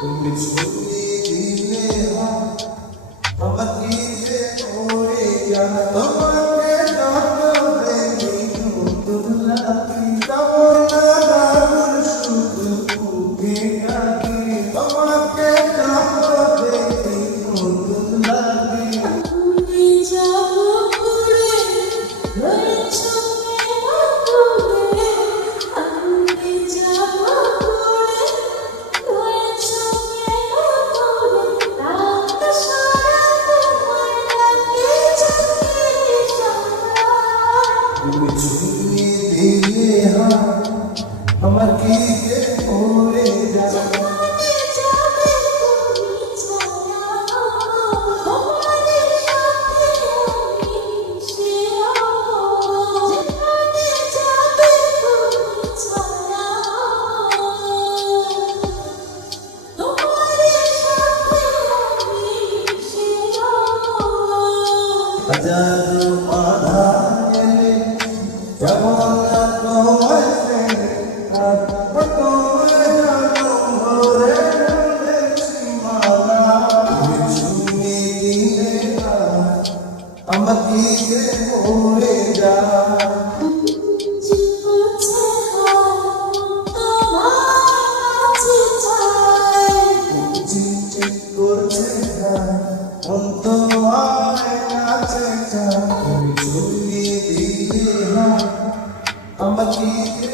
তুমি ছুটি দিলে আমার কি যে ওরে জানা তোমাকে যত দেখি নতুন লাগে তোমার নাগাল শুধু বুকে ডাকি তোমাকে যত দেখি নতুন লাগে তুমি যাব করে রয়েছো মেরে আমি যাব করে রয়েছো মেরে রাত সারা তোমার লাগে চোখে সারা তুমি ছুটি দিলে আমার কি যে ওরে জানা যেখানে যাবে তুমি ছায়া তোমার সাথে আমি মিশে যেখানে যাবে তুমি ছায়া তোমার সাথে আমি মিশে হাজারো বাধা এলে যেমন তোমার তোমার জানো ভরে সীমানা তুমি ছুটি দিলে আমার কি যে ওরে জানা জীবছে তোমার কাছে চাই চিঠির করছে তোমার কাছে তুমি ছুটি দিলে আমার কি যে